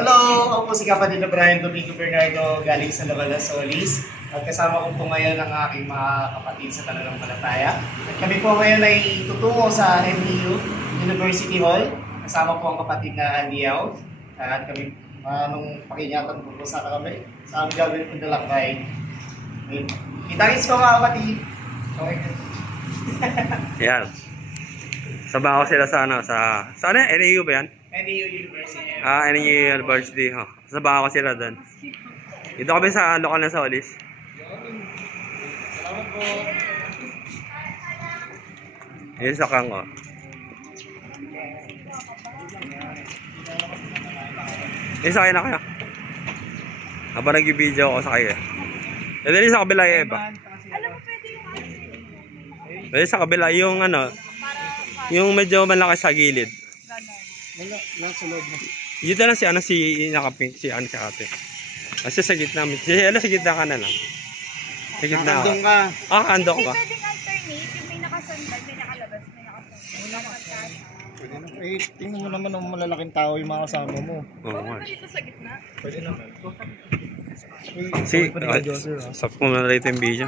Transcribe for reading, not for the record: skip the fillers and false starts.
Hello! Ako po si kapatid na Brian Domingo Bernardo galing sa Lavalas, Solis. At kasama ko po ngayon ang aking mga kapatid sa Pananampalataya. At kami po ngayon ay tutungo sa NEU University Hall. Kasama po ang kapatid na Aliao. At kami, nung pakinyatan po sana kami, sa aming gagawin po na lakbay. Kita-kits ko mga kapatid. Okay. Yan. Sabaw sila sa ano, sa ano, NEU ba yan? NEU University. NEU University. Oh. Sabaw sila doon. Dito kami sa lokal na Solis. Salamat po. Yun sa Kang, oh. Sakay na kayo. Habang nag-video ako, sakay kayo. Ito din sa kabila yung iba. Alam mo, pwede yung Ito sa kabila yung ano, yung medyo malaki sa gilid. Wala, nasa loob na. Dito lang si ano, si nakapink, si ano, si ate. Kasi sa gitna, sa gitna ka na lang. Sa gitna ka. Nakandong ka. Kandong ka. pwedeng alternate, yung may nakasandal, may nakalabas, may nakasandal. Pwede na. Eh, tingnan mo naman ang malalaking tao yung mga kasama mo. Oo nga. Dito sa gitna. Pwede naman. Si, stop ko na rito yung video.